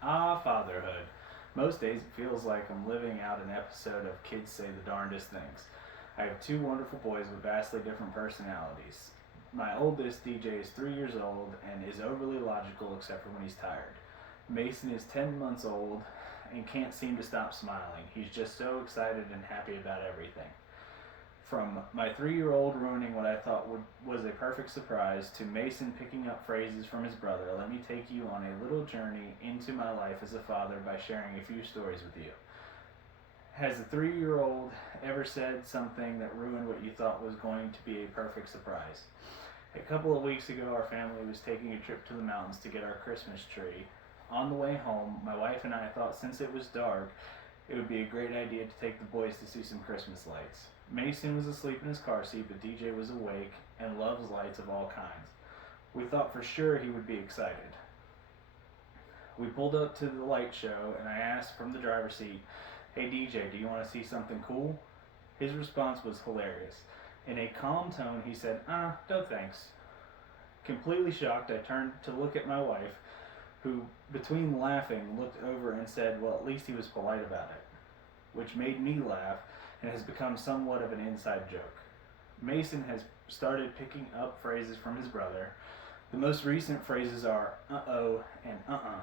Ah, fatherhood. Most days it feels like I'm living out an episode of Kids Say the Darndest Things. I have two wonderful boys with vastly different personalities. My oldest, DJ, is 3 years old and is overly logical except for when he's tired. Mason is 10 months old and can't seem to stop smiling. He's just so excited and happy about everything. From my 3 year old ruining what I thought was a perfect surprise to Mason picking up phrases from his brother, let me take you on a little journey into my life as a father by sharing a few stories with you. Has a 3 year old ever said something that ruined what you thought was going to be a perfect surprise? A couple of weeks ago, our family was taking a trip to the mountains to get our Christmas tree. On the way home, my wife and I thought since it was dark, it would be a great idea to take the boys to see some Christmas lights. Mason was asleep in his car seat, but DJ was awake and loves lights of all kinds. We thought for sure he would be excited. We pulled up to the light show, and I asked from the driver's seat, "Hey DJ, do you want to see something cool?" His response was hilarious. In a calm tone, he said, no thanks." Completely shocked, I turned to look at my wife, who, between laughing, looked over and said, well, at least he was polite about it, which made me laugh and has become somewhat of an inside joke. Mason has started picking up phrases from his brother. The most recent phrases are uh-oh and uh-uh.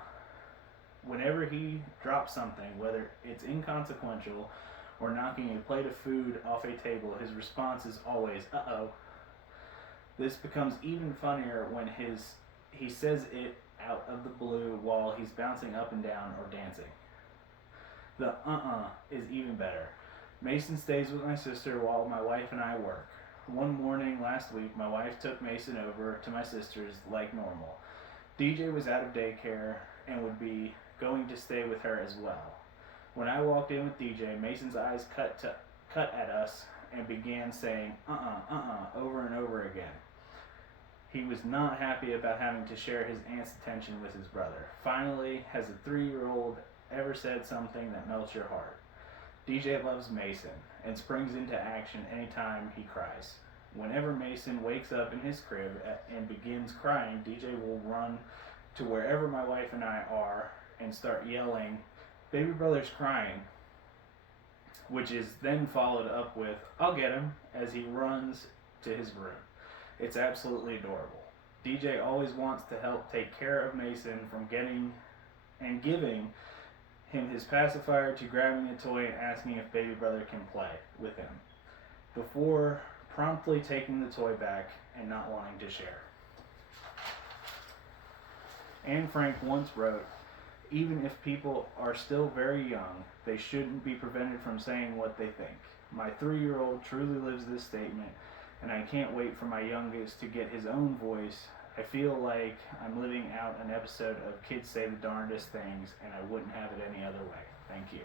Whenever he drops something, whether it's inconsequential or knocking a plate of food off a table, his response is always uh-oh. This becomes even funnier when he says it out of the blue while he's bouncing up and down or dancing. The is even better. Mason stays with my sister while my wife and I work. One morning last week, my wife took Mason over to my sister's like normal. DJ was out of daycare and would be going to stay with her as well. When I walked in with DJ, Mason's eyes cut at us and began saying over and over again. He was not happy about having to share his aunt's attention with his brother. Finally, has a 3-year-old ever said something that melts your heart? DJ loves Mason and springs into action anytime he cries. Whenever Mason wakes up in his crib and begins crying, DJ will run to wherever my wife and I are and start yelling, "Baby brother's crying," which is then followed up with, "I'll get him," as he runs to his room. It's absolutely adorable. DJ always wants to help take care of Mason from getting and giving him his pacifier to grabbing a toy and asking if baby brother can play with him, before promptly taking the toy back and not wanting to share. Anne Frank once wrote, even if people are still very young, they shouldn't be prevented from saying what they think. My 3-year-old truly lives this statement, and I can't wait for my youngest to get his own voice. I feel like I'm living out an episode of Kids Say the Darndest Things, and I wouldn't have it any other way. Thank you.